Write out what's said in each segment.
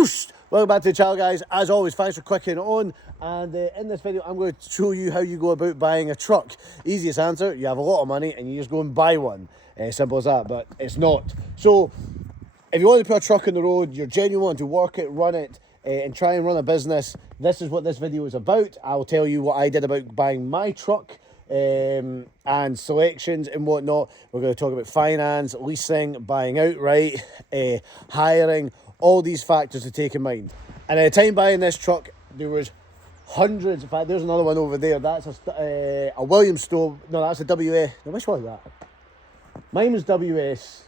Whoosh! Welcome back to the channel, guys. As always, thanks for clicking on. And in this video, I'm going to show you how you go about buying a truck. Easiest answer, you have a lot of money and you just go and buy one. Simple as that, but it's not. So, if you want to put a truck on the road, you're genuine want to work it, run it, and try and run a business, this is what this video is about. I'll tell you what I did about buying my truck, and selections and whatnot. We're going to talk about finance, leasing, buying outright, hiring, all these factors to take in mind. And at the time buying this truck, there was hundreds. In fact, there's another one over there. That's a Williams Stowe. No, that's a WA. No, which one was that? Mine was WS.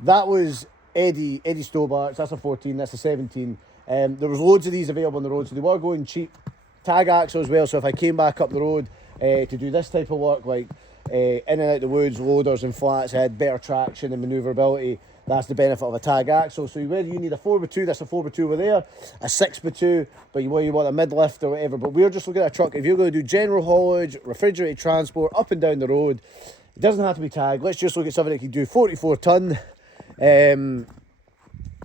That was Eddie Stobart's. That's a 14. That's a 17. There was loads of these available on the road, so they were going cheap. Tag axle as well. So if I came back up the road to do this type of work, like in and out the woods, loaders and flats, I had better traction and manoeuvrability. That's the benefit of a tag axle. So whether you need a 4x2, that's a 4x2 over there, a 6x2, but you want a mid-lift or whatever. But we're just looking at a truck. If you're going to do general haulage, refrigerated transport, up and down the road, it doesn't have to be tagged. Let's just look at something that can do 44 tonne and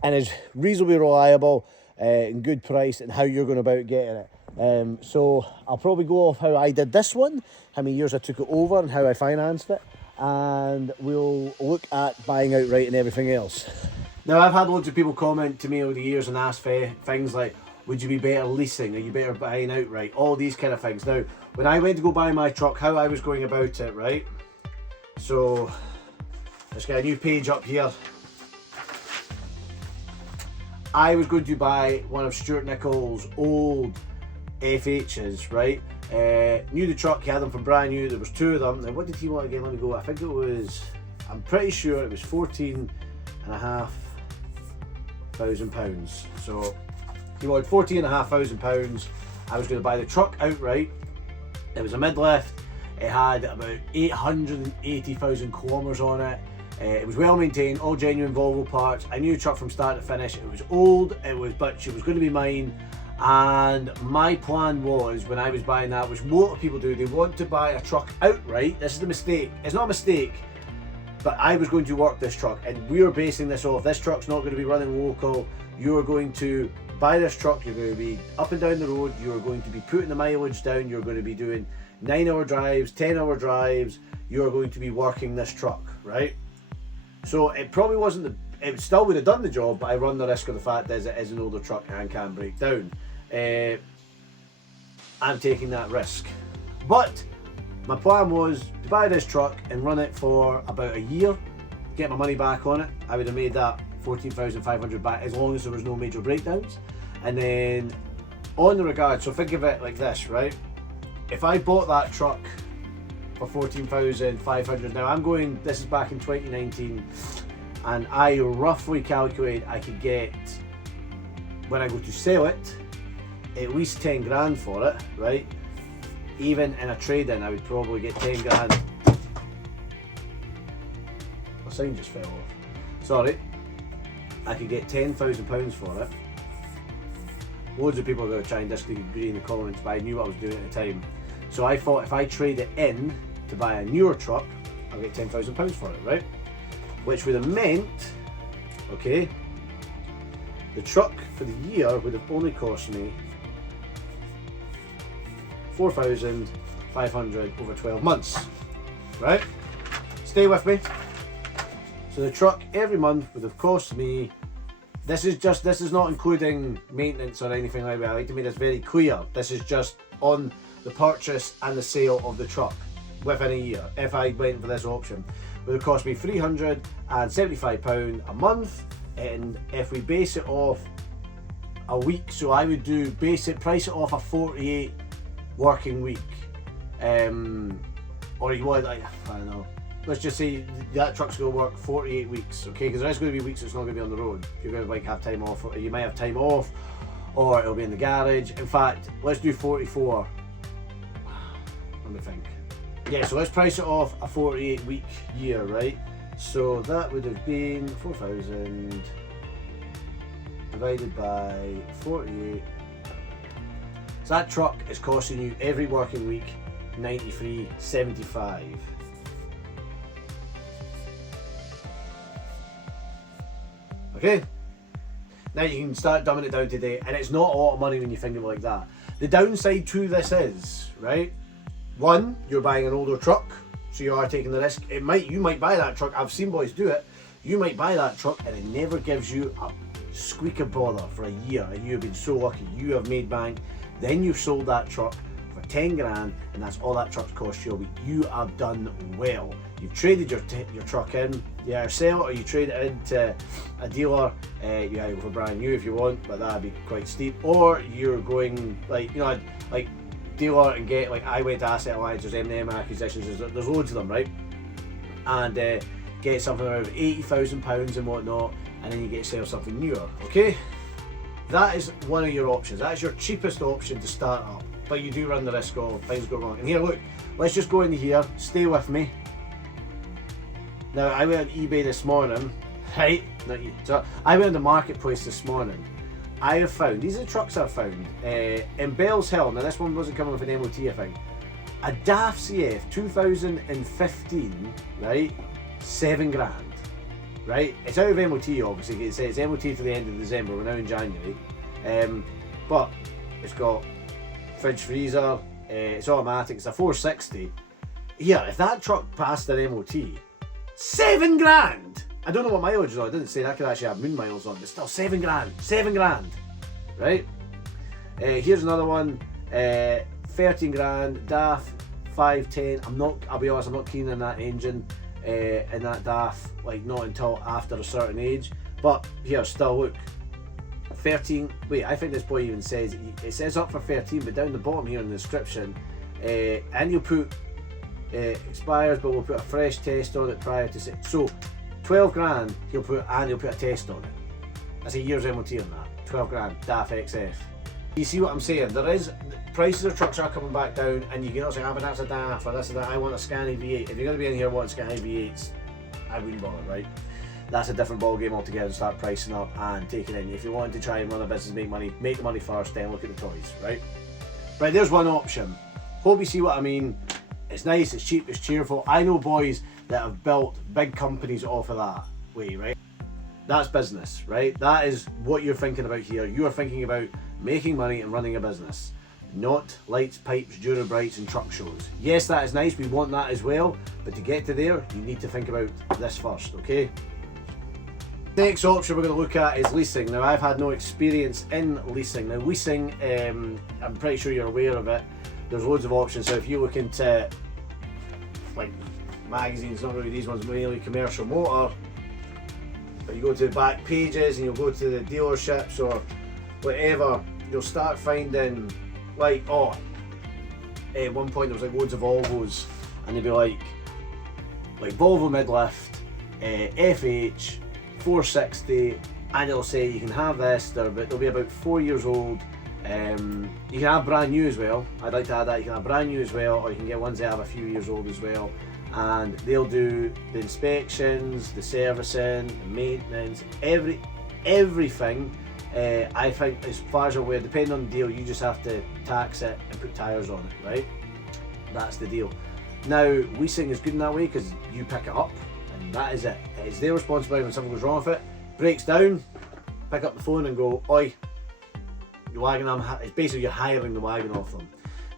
is reasonably reliable and good price, and how you're going about getting it. So I'll probably go off how I did this one, how many years I took it over and how I financed it, and we'll look at buying outright and everything else. Now, I've had loads of people comment to me over the years and ask for things like, would you be better leasing? Are you better buying outright? All these kind of things. Now, when I went to go buy my truck, how I was going about it, right? So, let's get a new page up here. I was going to buy one of Stuart Nichols' old FHs, right? Knew the truck, he had them from brand new, there was two of them. Now, what did he want again? Let me go. I think it was, I'm pretty sure it was £14,500. So he wanted £14,500. I was going to buy the truck outright. It was a mid-lift. It had about 880,000 kilometres on it. It was well maintained, all genuine Volvo parts. I knew the truck from start to finish. It was old, but she was going to be mine. And my plan was, when I was buying that, which a lot of people do, they want to buy a truck outright. This is the mistake. It's not a mistake, but I was going to work this truck, and we were basing this off, this truck's not going to be running local. You are going to buy this truck, you're going to be up and down the road, you're going to be putting the mileage down, you're going to be doing 9-hour drives, 10-hour drives, you're going to be working this truck, right? So it probably wasn't it still would have done the job, but I run the risk of the fact that it is an older truck and can break down. I'm taking that risk. But my plan was to buy this truck and run it for about a year, get my money back on it. I would have made that 14,500 back as long as there was no major breakdowns. And then on the regard, so think of it like this, right? If I bought that truck for 14,500, now this is back in 2019, and I roughly calculate I could get, when I go to sell it, at least 10 grand for it, right? Even in a trade-in, I would probably get 10 grand. My sign just fell off. Sorry. I could get £10,000 for it. Loads of people are going to try and disagree in the comments, but I knew what I was doing at the time. So I thought if I trade it in to buy a newer truck, I'll get £10,000 for it, right? Which would have meant, okay, the truck for the year would have only cost me £4,500 over 12 months, right? Stay with me. So the truck every month would have cost me, this is not including maintenance or anything like that. I like to make this very clear. This is just on the purchase and the sale of the truck within a year. If I went for this option, it would have cost me £375 a month. And if we base it off a week, so I would do price it off a 48 working week, or you want, like, I don't know, let's just say that truck's going to work 48 weeks, okay, because there's going to be weeks it's not going to be on the road. You're going to like have time off, or you might have time off, or it'll be in the garage. In fact, let's do 44. Let me think. Yeah, so let's price it off a 48 week year, right? So that would have been 4,000 divided by 48. So that truck is costing you every working week $93.75. Okay. Now you can start dumbing it down today, and it's not a lot of money when you think of it like that. The downside to this is, right? One, you're buying an older truck, so you are taking the risk. You might buy that truck. I've seen boys do it. You might buy that truck, and it never gives you a squeak of bother for a year, and you've been so lucky. You have made bank. Then you've sold that truck for 10 grand, and that's all that truck's cost you a week. You have done well. You've traded your truck in. You either sell it or you trade it into a dealer. You either go for brand new if you want, but that'd be quite steep. Or you're going like dealer and get, like I went to Asset Alliance, there's M&M acquisitions, there's loads of them, right? And get something around £80,000 and whatnot, and then you get to sell something newer. Okay, that is one of your options. That is your cheapest option to start up, but you do run the risk of things go wrong. And here, look, let's just go into here. Stay with me. Now, I went on eBay this morning, right? So I went on the marketplace this morning. I have found, these are the trucks I've found, in Bells Hill. Now this one wasn't coming with an MOT, I think. A DAF CF 2015, right? 7 grand, right? It's out of MOT, obviously. It says MOT to the end of December. We're now in January, but it's got fridge freezer. It's automatic. It's a 460. Here, if that truck passed an MOT, 7 grand. I don't know what mileage is on. I didn't say that could actually have moon miles on, but still 7 grand. 7 grand, right? Here's another one. 13 grand. DAF 510. I'll be honest, I'm not keen on that engine. In that DAF, like not until after a certain age. But here, still look, 13. Wait, I think this boy even says it says up for 13, but down the bottom here in the description, and you'll put expires, but we'll put a fresh test on it prior to so 12 grand. He'll put a test on it. That's a year's MOT on that. 12 grand DAF XF. You see what I'm saying? There is prices of trucks are coming back down, and you can also say, but that's a DAF or that's a that. I want a Scania V8. If you're going to be in here wanting Scania V8s, I wouldn't bother, right? That's a different ball game altogether. Start pricing up and taking in. If you want to try and run a business, make the money first, then look at the toys, right? Right, there's one option. Hope you see what I mean. It's nice, it's cheap, it's cheerful. I know boys that have built big companies off of that way, right? That's business, right? That is what you're thinking about here. You are thinking about making money and running a business, not lights, pipes, Durabrights and truck shows. Yes, that is nice, we want that as well, but to get to there, you need to think about this first, okay? Next option we're going to look at is leasing. Now, I've had no experience in leasing. Now, leasing, I'm pretty sure you're aware of it. There's loads of options. So if you look into like magazines, not really these ones, mainly commercial motor, but you go to the back pages and you'll go to the dealerships or whatever, you'll start finding like, at one point there was like loads of Volvos, and they'd be like Volvo midlift, FH, 460, and it'll say you can have this, but they'll be about 4 years old. You can have brand new as well. I'd like to add that you can have brand new as well, or you can get ones that have a few years old as well, and they'll do the inspections, the servicing, the maintenance, everything. I think, as far as I'm aware, depending on the deal, you just have to tax it and put tyres on it, right? That's the deal. Now, leasing is good in that way because you pick it up and that is it. It's their responsibility when something goes wrong with it, breaks down, pick up the phone and go, oi, your wagon, it's basically you're hiring the wagon off them.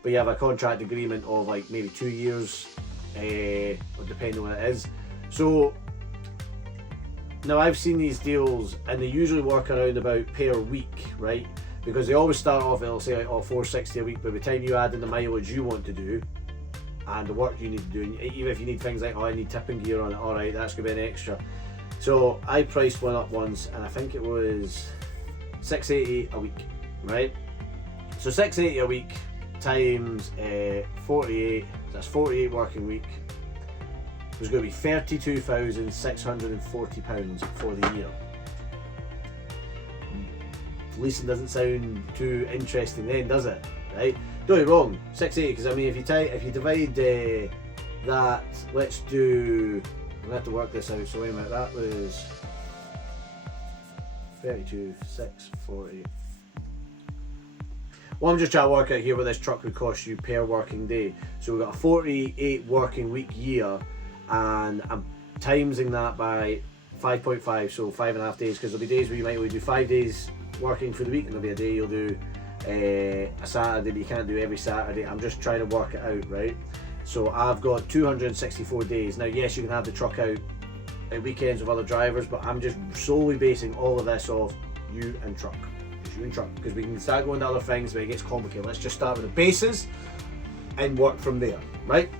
But you have a contract agreement of like maybe 2 years, or depending on what it is. So, now I've seen these deals and they usually work around about per week, right? Because they always start off, it'll say like, $460 a week, but by the time you add in the mileage you want to do and the work you need to do, and even if you need things like, I need tipping gear on it, alright, that's going to be an extra. So I priced one up once and I think it was $680 a week, right? So $680 a week times 48, that's 48 working week, was going to be £32,640 for the year. Leasing doesn't sound too interesting then, does it? Right? Don't get me wrong, 680, because I mean if you divide that, let's do, we'll have to work this out, so wait a minute, that was 32,640. Well, I'm just trying to work out here what this truck would cost you per working day. So we've got a 48 working week year, and I'm timesing that by 5.5, so 5.5 days, because there'll be days where you might only do 5 days working for the week, and there'll be a day you'll do a Saturday, but you can't do every Saturday. I'm just trying to work it out, right? So I've got 264 days. Now, yes, you can have the truck out at weekends with other drivers, but I'm just solely basing all of this off you and truck. Just you and truck, because we can start going to other things, but it gets complicated. Let's just start with the bases and work from there, right?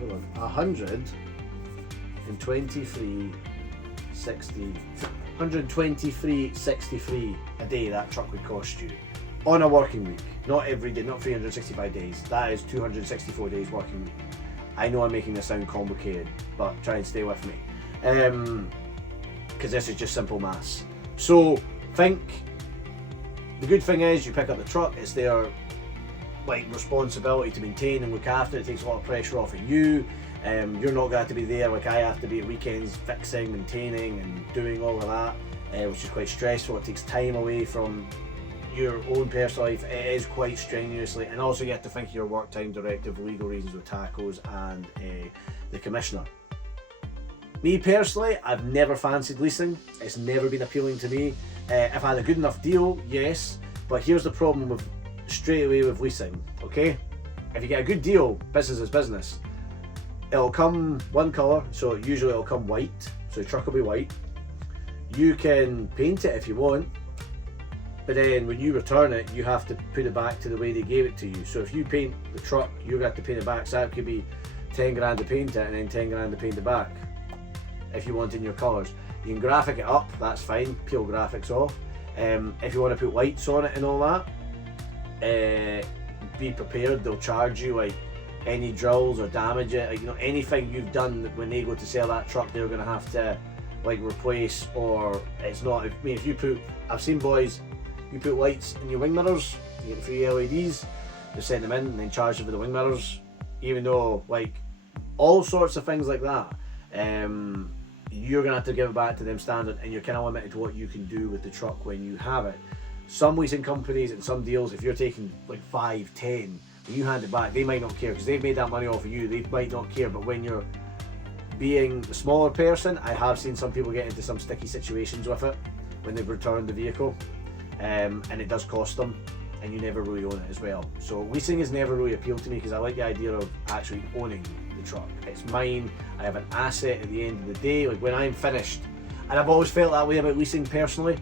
Hold on. 123.63 a day that truck would cost you on a working week. Not every day, not 365 days. That is 264 days working week. I know I'm making this sound complicated, but try and stay with me, because this is just simple maths. So think, the good thing is you pick up the truck, it's their responsibility to maintain and look after it. It takes a lot of pressure off of you. You're not going to have to be there like I have to be at weekends, fixing, maintaining and doing all of that, which is quite stressful. It takes time away from your own personal life. It is quite strenuously, and also you have to think of your work time directive, legal reasons with tacos and the commissioner. Me personally, I've never fancied leasing. It's never been appealing to me. If I had a good enough deal, yes, but here's the problem with straight away with leasing, okay? If you get a good deal, business is business. It'll come one colour, so usually it'll come white, so the truck will be white. You can paint it if you want, but then when you return it, you have to put it back to the way they gave it to you. So if you paint the truck, you're going to have to paint it back, so that could be 10 grand to paint it and then 10 grand to paint it back, if you want in your colours. You can graphic it up, that's fine, peel graphics off. If you want to put lights on it and all that, be prepared, they'll charge you any drills or damage it, anything you've done. When they go to sell that truck, they're going to have to replace, or it's not. If you put, I've seen boys, you put lights in your wing mirrors, you get the free LEDs, they send them in and then charge them for the wing mirrors, even though all sorts of things like that. You're going to have to give it back to them standard, and you're kind of limited to what you can do with the truck when you have it. Some leasing companies and some deals, if you're taking 5, 10, when you hand it back, they might not care because they've made that money off of you. They might not care, but when you're being the smaller person, I have seen some people get into some sticky situations with it when they've returned the vehicle, and it does cost them, and you never really own it as well. So leasing has never really appealed to me because I like the idea of actually owning the truck. It's mine. I have an asset at the end of the day. When I'm finished, and I've always felt that way about leasing personally.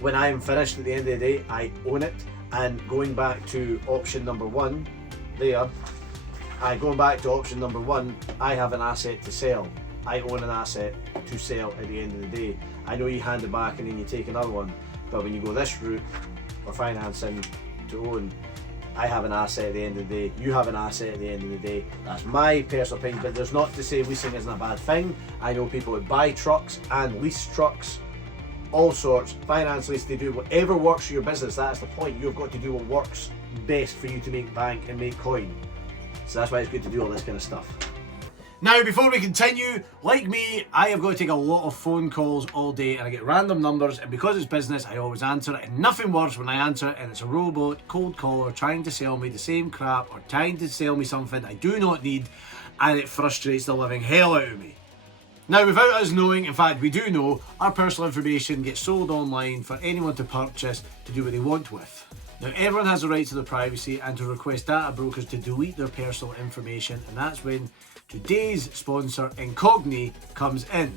When I'm finished at the end of the day, I own it. And going back to option number one, I have an asset to sell. I own an asset to sell at the end of the day. I know you hand it back and then you take another one, but when you go this route, or financing to own, I have an asset at the end of the day, you have an asset at the end of the day. That's my personal opinion, but there's not to say leasing isn't a bad thing. I know people that buy trucks and lease trucks, all sorts, finance lease, they do whatever works for your business. That's the point. You've got to do what works best for you to make bank and make coin. So that's why it's good to do all this kind of stuff. Now, before we continue, like me, I have got to take a lot of phone calls all day and I get random numbers, and because it's business, I always answer it, and nothing worse when I answer it and it's a robot cold caller trying to sell me the same crap or trying to sell me something I do not need, and it frustrates the living hell out of me. Now, without us knowing, in fact we do know, our personal information gets sold online for anyone to purchase to do what they want with. Now, everyone has a right to their privacy and to request data brokers to delete their personal information, and that's when today's sponsor, Incogni, comes in.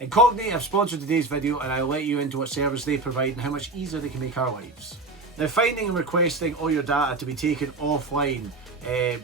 Incogni have sponsored today's video, and I'll let you into what service they provide and how much easier they can make our lives. Now, finding and requesting all your data to be taken offline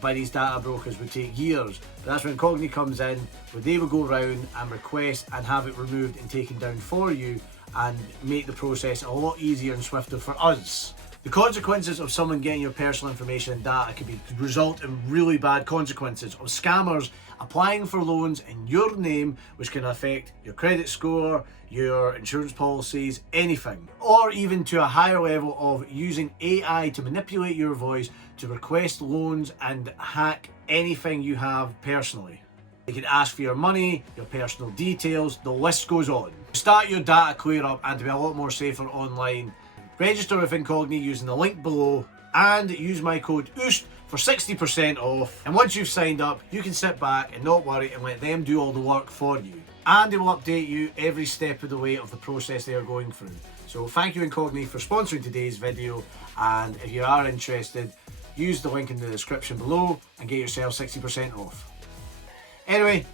by these data brokers would take years, but that's when Incogni comes in, where they will go around and request and have it removed and taken down for you and make the process a lot easier and swifter for us. The consequences of someone getting your personal information and data could result in really bad consequences of scammers applying for loans in your name, which can affect your credit score, your insurance policies, anything. Or even to a higher level of using AI to manipulate your voice to request loans and hack anything you have personally. They can ask for your money, your personal details, the list goes on. Start your data clear up and to be a lot more safer online, register with Incogni using the link below and use my code OOST for 60% off. And once you've signed up, you can sit back and not worry and let them do all the work for you. And they will update you every step of the way of the process they are going through. So thank you Incogni for sponsoring today's video, and if you are interested, use the link in the description below and get yourself 60% off. Anyway,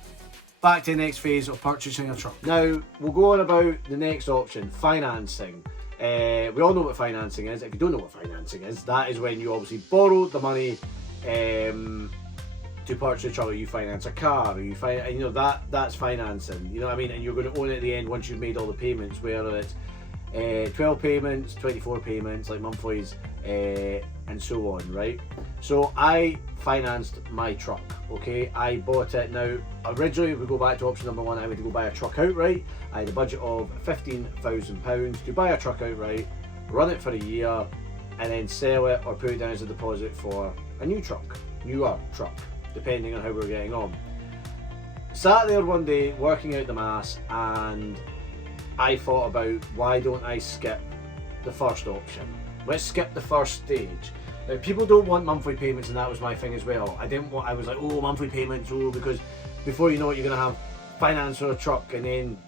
back to the next phase of purchasing a truck. Now, we'll go on about the next option, financing. We all know what financing is. If you don't know what financing is, that is when you obviously borrow the money to purchase a truck, or you finance a car, or you that's financing. You know what I mean? And you're going to own it at the end once you've made all the payments, whether it's 12 payments, 24 payments, like monthlies, and so on, right? So I financed my truck, okay? I bought it. Now, originally, if we go back to option number one, I went to go buy a truck outright. I had a budget of £15,000 to buy a truck outright, run it for a year, and then sell it or put it down as a deposit for a newer truck, depending on how we're getting on. Sat there one day working out the maths, and I thought about, why don't I skip the first option? Let's skip the first stage. Now, people don't want monthly payments, and that was my thing as well. I was like, oh, monthly payments, oh, because before you know it, you're going to have finance for a truck, and then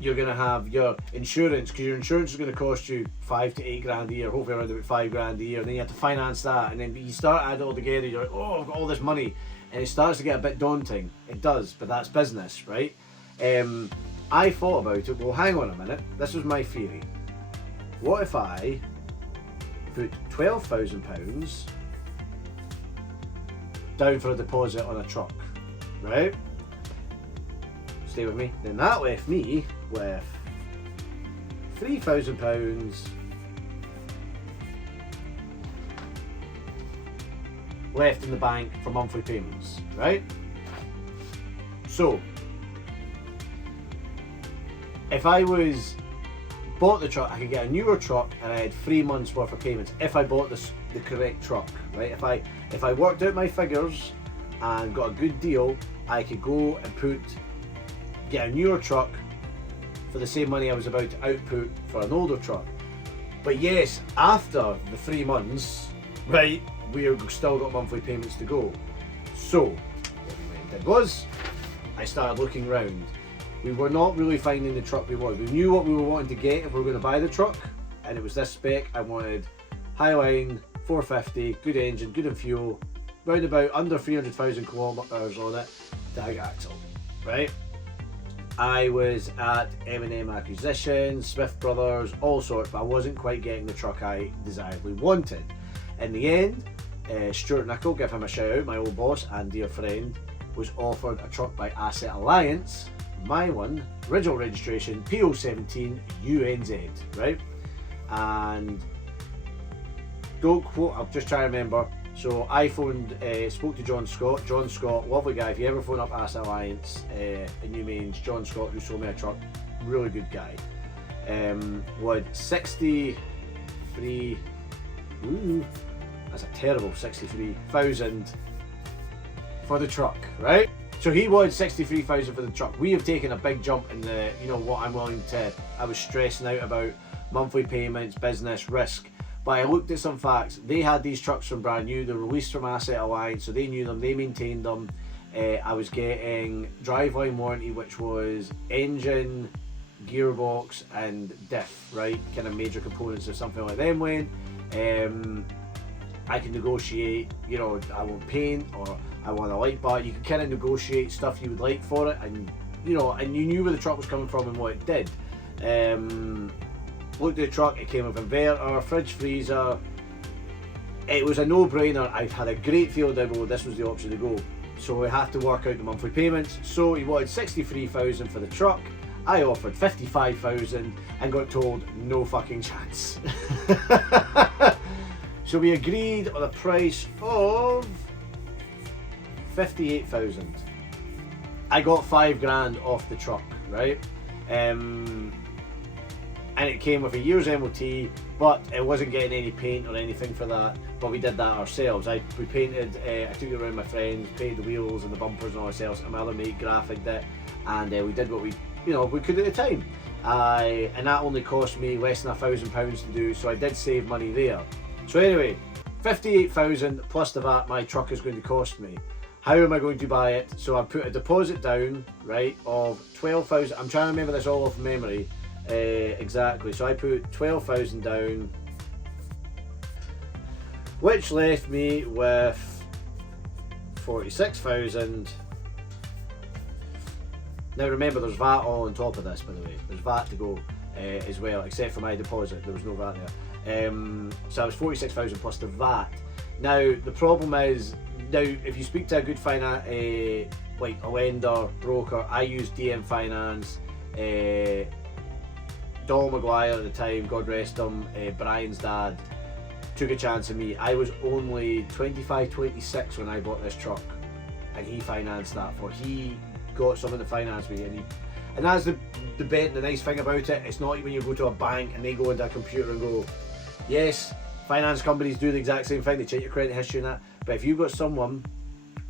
you're going to have your insurance, because your insurance is going to cost you 5 to 8 grand a year, hopefully around about 5 grand a year, and then you have to finance that, and then you start adding it all together, you're like, oh, I've got all this money, and it starts to get a bit daunting. It does, but that's business, right? I thought about it, well, hang on a minute, this was my theory. What if I put £12,000 down for a deposit on a truck, right? Stay with me. Then that left me with £3,000 left in the bank for monthly payments, right? So, if I bought the truck, I could get a newer truck, and I had 3 months worth of payments if I bought the correct truck, right? If I worked out my figures and got a good deal, I could go and get a newer truck for the same money I was about to output for an older truck. But yes, after the 3 months, right, we've still got monthly payments to go. So what we did was, I started looking around. We were not really finding the truck we wanted. We knew what we were wanting to get if we were going to buy the truck, and it was this spec. I wanted Highline, 450, good engine, good in fuel, round about under 300,000 kilometres on it, tag axle, right? I was at M&M Acquisitions, Smith Brothers, all sorts, but I wasn't quite getting the truck I desirably wanted. In the end, Stuart Nicol, give him a shout out, my old boss and dear friend, was offered a truck by Asset Alliance. My one, original registration, PO17 UNZ, right? And don't quote, I'll just try to remember. So I spoke to John Scott, lovely guy. If you ever phone up Asset Alliance in New Mains, John Scott, who sold me a truck, really good guy. Would 63, that's a terrible 63,000 for the truck, right? So he wanted 63,000 for the truck. We have taken a big jump in the, what I'm willing to, I was stressing out about monthly payments, business, risk. But I looked at some facts. They had these trucks from brand new, they were released from Asset Alliance, so they knew them, they maintained them. I was getting driveline warranty, which was engine, gearbox and diff, right? Kind of major components or something like them went. I can negotiate, I want paint or I want a light bar. You can kind of negotiate stuff you would like for it, and and you knew where the truck was coming from and what it did. Looked at the truck, it came with inverter, fridge, freezer. It was a no-brainer. I had a great feeling that this was the option to go. So we had to work out the monthly payments. So he wanted 63,000 for the truck. I offered 55,000 and got told no fucking chance. So we agreed on a price of 58,000. I got 5 grand off the truck, right? And it came with a year's MOT, but it wasn't getting any paint or anything for that. But we did that ourselves. We painted, I took it around my friends, painted the wheels and the bumpers and all ourselves, and my other mate graphicked it, and we did what we could at the time. And that only cost me less than £1,000 to do, so I did save money there. So anyway, 58,000 plus the VAT my truck is going to cost me. How am I going to buy it? So I put a deposit down, right, of 12,000. I'm trying to remember this all off memory exactly. So I put 12,000 down, which left me with 46,000. Now remember, there's VAT all on top of this, by the way. There's VAT to go as well, except for my deposit. There was no VAT there. So that was 46,000 plus the VAT. Now the problem is, now if you speak to a good finance, like a lender, broker, I used DM Finance. Donald Maguire at the time, God rest him, Brian's dad, took a chance on me. I was only 25, 26 when I bought this truck, and he financed that for. He got someone to finance me, and that's the nice thing about it. It's not when you go to a bank and they go into a computer and go, yes, finance companies do the exact same thing. They check your credit history and that. But if you've got someone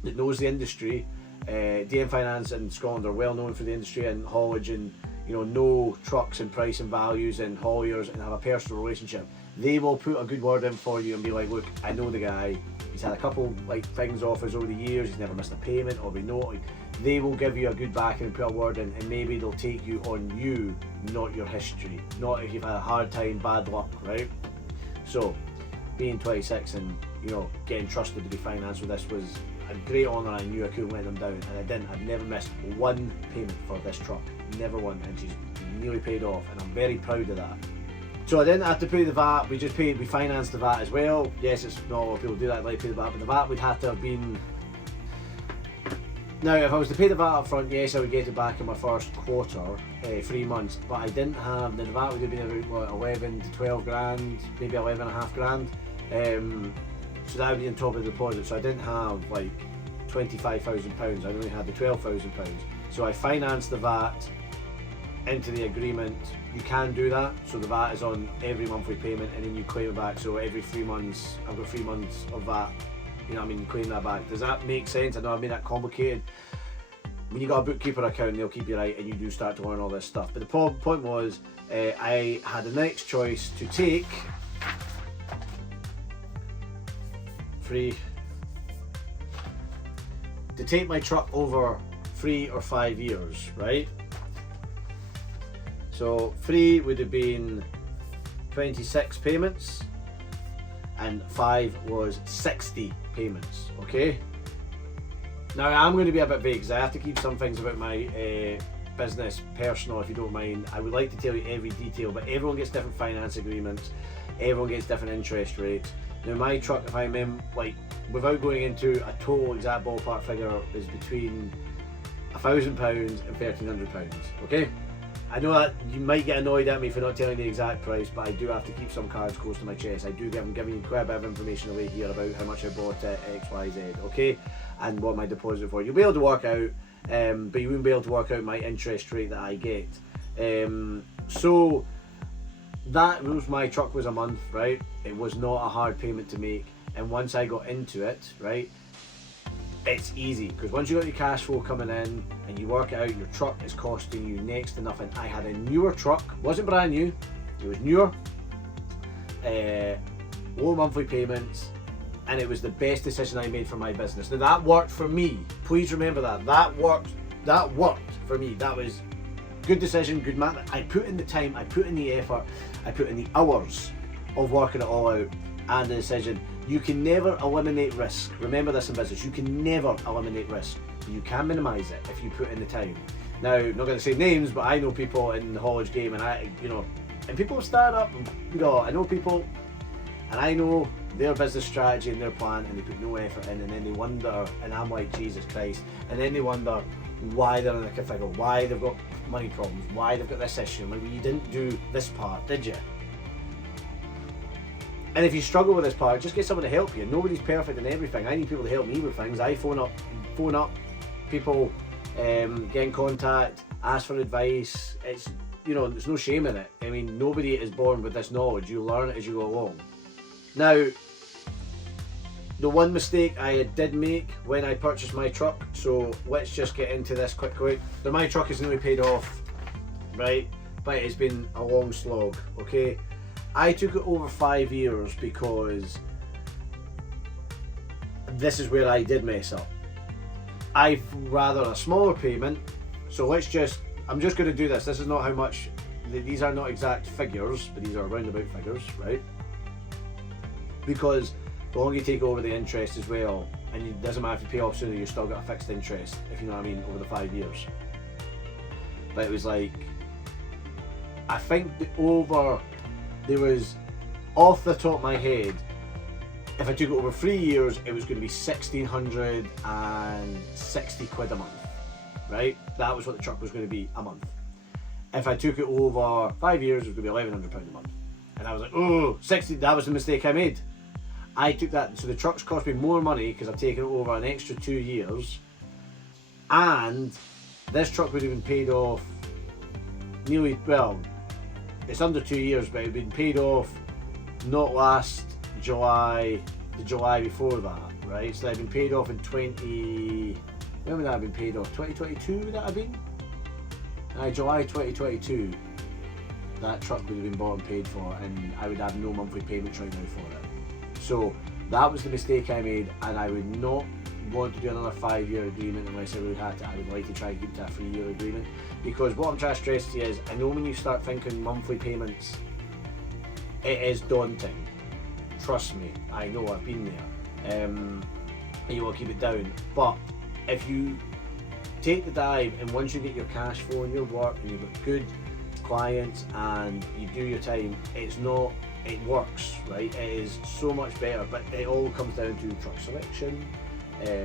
that knows the industry, DM Finance in Scotland are well known for the industry and haulage, and know trucks and price and values and hauliers and have a personal relationship. They will put a good word in for you and be like, look, I know the guy. He's had a couple like things off us over the years. He's never missed a payment, or we know. Like, they will give you a good backing and put a word in, and maybe they'll take you on you, not your history. Not if you've had a hard time, bad luck, right? So, being 26 and getting trusted to be financed with this was a great honour. I knew I couldn't let them down, and I didn't. I've never missed one payment for this truck, never one, and she's nearly paid off, and I'm very proud of that. So I didn't have to pay the VAT. We financed the VAT as well. Yes, it's not a lot of people do that, like pay the VAT, but the VAT would have to have been. Now, if I was to pay the VAT up front, yes, I would get it back in my first quarter, 3 months, but I didn't have, the VAT would have been about, what, 11 to 12 grand, maybe 11 and a half grand. So that would be on top of the deposit. So I didn't have like £25,000, I only had the £12,000. So I financed the VAT into the agreement. You can do that, so the VAT is on every monthly payment, and then you claim it back. So every 3 months, I've got 3 months of VAT. You claim that back. Does that make sense? I know I made that complicated. When you got a bookkeeper account, they'll keep you right, and you do start to learn all this stuff. But the point was, I had the next choice to take my truck over 3 or 5 years, right? So 3 would have been 26 payments, and 5 was 60 payments, okay? Now I'm going to be a bit vague because I have to keep some things about my business personal, if you don't mind. I would like to tell you every detail, but everyone gets different finance agreements, everyone gets different interest rates. Now my truck, if I remember, like, without going into a total exact ballpark figure, is between £1,000 and £1,300, okay? I know that you might get annoyed at me for not telling the exact price, but I do have to keep some cards close to my chest. I'm giving you quite a bit of information away here about how much I bought it, X, Y, Z, okay? And what my deposit for. You'll be able to work out, but you won't be able to work out my interest rate that I get. So that was, my truck was a month, right? It was not a hard payment to make, and once I got into it, right, it's easy, because once you got your cash flow coming in and you work it out, your truck is costing you next to nothing. I had a newer truck, wasn't brand new, it was newer, low monthly payments, and it was the best decision I made for my business. Now that worked for me, please remember that worked for me. That was good decision, good math. I put in the time, I put in the effort, I put in the hours of working it all out, and the decision. You can never eliminate risk. Remember this in business, you can never eliminate risk. You can minimise it if you put in the time. Now, I'm not going to say names, but I know people in the haulage game, and and people start up, I know people, and I know their business strategy and their plan, and they put no effort in, and then they wonder, and I'm like, Jesus Christ, and then they wonder why they're in a figure, why they've got money problems, why they've got this issue. Like, well, you didn't do this part, did you? And if you struggle with this part, just get someone to help you. Nobody's perfect in everything. I need people to help me with things. I phone up people, get in contact, ask for advice. It's, there's no shame in it. I mean, nobody is born with this knowledge. You learn it as you go along. Now, the one mistake I did make when I purchased my truck, so let's just get into this quickly. Now, my truck is nearly paid off, right? But it's been a long slog, okay? I took it over 5 years because this is where I did mess up. I've rather a smaller payment, so I'm just going to do this. This is not how much, these are not exact figures, but these are roundabout figures, right? Because the longer you take over the interest as well, and it doesn't matter if you pay off sooner, you've still got a fixed interest, if you know what I mean, over the 5 years. But it was like, I think there was, off the top of my head, if I took it over 3 years, it was going to be 1,660 quid a month, right? That was what the truck was going to be a month. If I took it over 5 years, it was going to be £1,100 a month. And I was like, oh, 60, that was the mistake I made. I took that, so the truck's cost me more money because I've taken it over an extra 2 years. And this truck would have been paid off nearly, well, it's under 2 years, but it had been paid off not last July, the July before that, right? So they'd been paid off in when would that have been paid off? 2022 would that have been? July 2022. That truck would have been bought and paid for, and I would have no monthly payments right now for it. So that was the mistake I made, and I would not want to do another 5-year agreement unless I really had to. I would like to try and keep it to a 3-year agreement, because what I'm trying to stress to you is, I know when you start thinking monthly payments, it is daunting. Trust me, I know, I've been there. And you want to keep it down. But if you take the dive, and once you get your cash flow and your work, and you've got good clients and you do your time, it works, right? It is so much better, but it all comes down to truck selection. I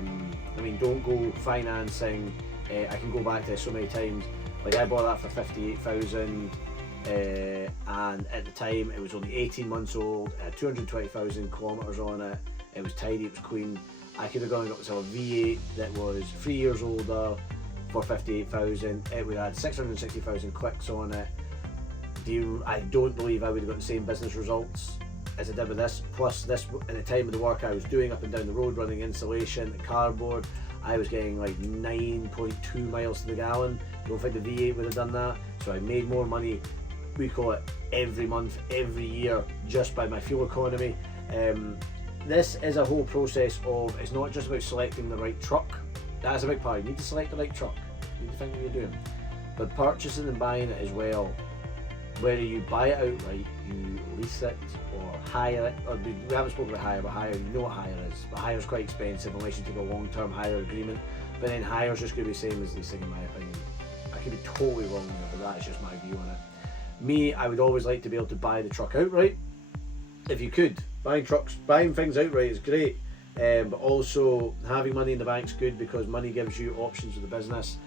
mean, don't go financing. I can go back to this so many times. Like, I bought that for 58,000. And at the time it was only 18 months old, 220,000 kilometres on it, it was tidy, it was clean. I could have gone and got myself a V8 that was 3 years older for 58,000, it would have had 660,000 clicks on it. I don't believe I would have got the same business results as I did with this. Plus, this, at the time of the work I was doing up and down the road, running insulation and cardboard, I was getting like 9.2 miles to the gallon. I don't think the V8 would have done that. So I made more money, we call it, every month, every year, just by my fuel economy. This is a whole process of, it's not just about selecting the right truck. That's a big part. You need to select the right truck. You need to think what you're doing. But purchasing and buying it as well, whether you buy it outright, you lease it or hire it, or we haven't spoken about hire, but hire, you know what hire is. But hire is quite expensive unless you take a long-term hire agreement. But then hire is just going to be the same as leasing, in my opinion. I could be totally wrong there, but that's just my view on it. Me, I would always like to be able to buy the truck outright. If you could, buying things outright is great. But also having money in the bank is good, because money gives you options with the business.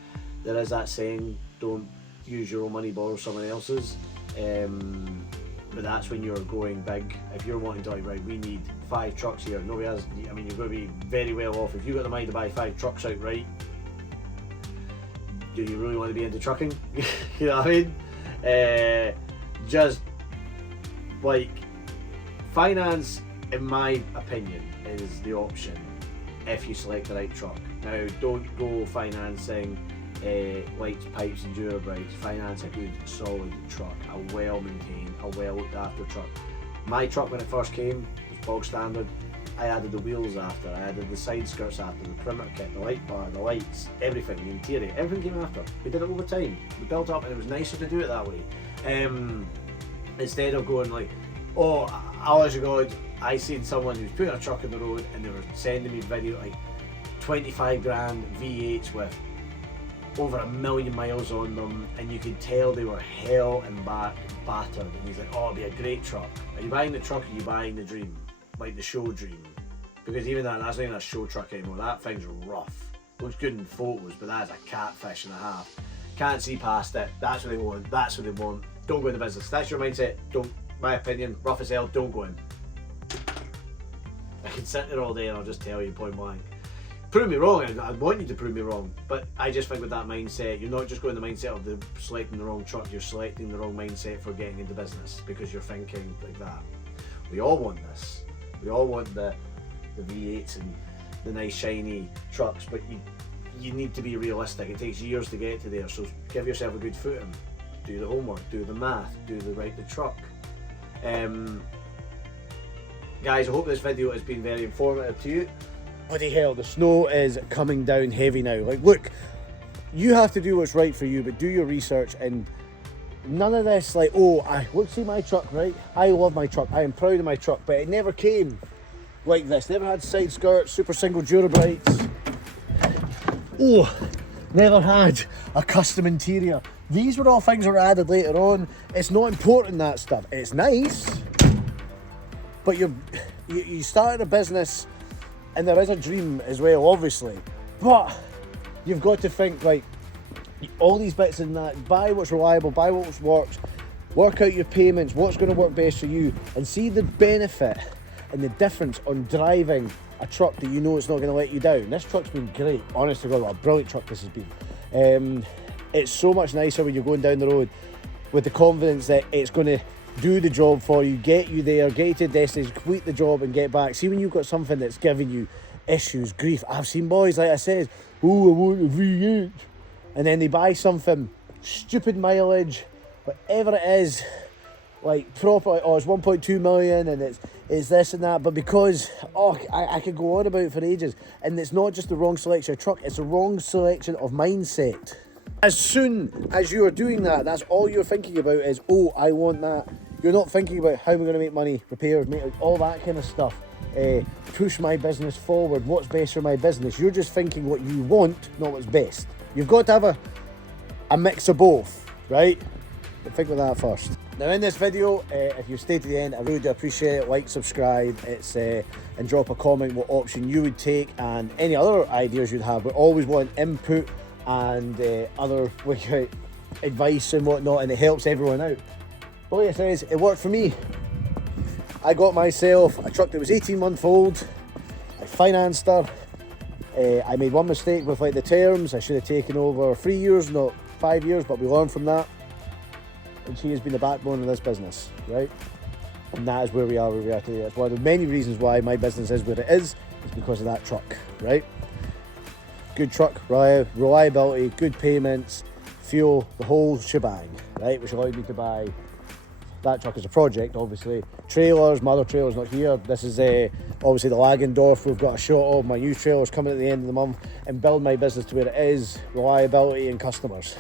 There is that saying, don't use your own money, borrow someone else's. But that's when you're growing big. If you're wanting to, like, right, we need 5 trucks here, nobody has, I mean, you're going to be very well off. If you've got the money to buy 5 trucks outright, do you really want to be into trucking? You know what I mean? Just like, finance, in my opinion, is the option if you select the right truck. Now, don't go financing lights, pipes and durabrites. Finance a good solid truck, a well maintained, a well looked after truck. My truck when it first came was bog standard. I added the wheels after, I added the side skirts after, the perimeter kit, the light bar, the lights, everything, the interior, everything came after. We did it over time, we built up, and it was nicer to do it that way. Instead of going like, oh, honest to God, I seen someone who was putting a truck on the road and they were sending me video like 25 grand V8s with over 1 million miles on them, and you could tell they were hell and back battered, and he's like, oh, it'll be a great truck. Are you buying the truck, or are you buying the dream? Like the show dream? Because even that's not even a show truck anymore. That thing's rough. Looks good in photos, but that's a catfish and a half. Can't see past it. That's what they want. That's what they want. Don't go in the business. That's your mindset. Don't, my opinion, rough as hell, don't go in. I can sit there all day and I'll just tell you point blank. Prove me wrong, I want you to prove me wrong, but I just think with that mindset, you're not just going the mindset of selecting the wrong truck, you're selecting the wrong mindset for getting into business, because you're thinking like that. We all want this. We all want the V8s and the nice shiny trucks, but you need to be realistic. It takes years to get to there, so give yourself a good footing. Do the homework, do the math, do the truck. Guys, I hope this video has been very informative to you. bloody hell, the snow is coming down heavy now. Like, look, you have to do what's right for you, but do your research, and none of this like, oh, look, see my truck, right? I love my truck, I am proud of my truck, but it never came like this. Never had side skirts, super single Durabrights. Oh, never had a custom interior. These were all things that were added later on. It's not important, that stuff. It's nice, but you started a business, and there is a dream as well, obviously, but you've got to think, like, all these bits in that, buy what's reliable, buy what works, work out your payments, what's going to work best for you, and see the benefit and the difference on driving a truck that you know it's not going to let you down. This truck's been great, honest to God, what a brilliant truck this has been. It's so much nicer when you're going down the road with the confidence that it's going to do the job for you, get you there, get you to destination, complete the job and get back. See, when you've got something that's giving you issues, grief. I've seen boys, like I said, oh, I want a V8, and then they buy something, stupid mileage, whatever it is, like proper, oh, it's 1.2 million and it's this and that, but because, oh, I could go on about it for ages, and it's not just the wrong selection of truck, it's the wrong selection of mindset. As soon as you are doing that, that's all you're thinking about is, oh, I want that. You're not thinking about how am I going to make money, repairs, all that kind of stuff. Push my business forward, what's best for my business. You're just thinking what you want, not what's best. You've got to have a mix of both, right? But think of that first. Now in this video, if you stay to the end, I really do appreciate it. Like, subscribe, and drop a comment what option you would take, and any other ideas you'd have. We always want input and other advice and whatnot, and it helps everyone out. But like I says, it worked for me. I got myself a truck that was 18 months old. I financed her. I made one mistake with like the terms. I should have taken over 3 years, not 5 years, but we learned from that. And she has been the backbone of this business, right? And that is where we are today. That's one of the many reasons why my business is where it is because of that truck, right? Good truck, reliability, good payments, fuel, the whole shebang, right? Which allowed me to buy that truck as a project, obviously. Trailers, my other trailer's not here. This is obviously the Lagendorf. We've got a shot of my new trailers coming at the end of the month, and build my business to where it is, reliability and customers.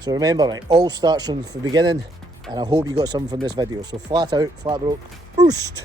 So remember, it all starts from the beginning, and I hope you got something from this video. So flat out, flat broke, boost!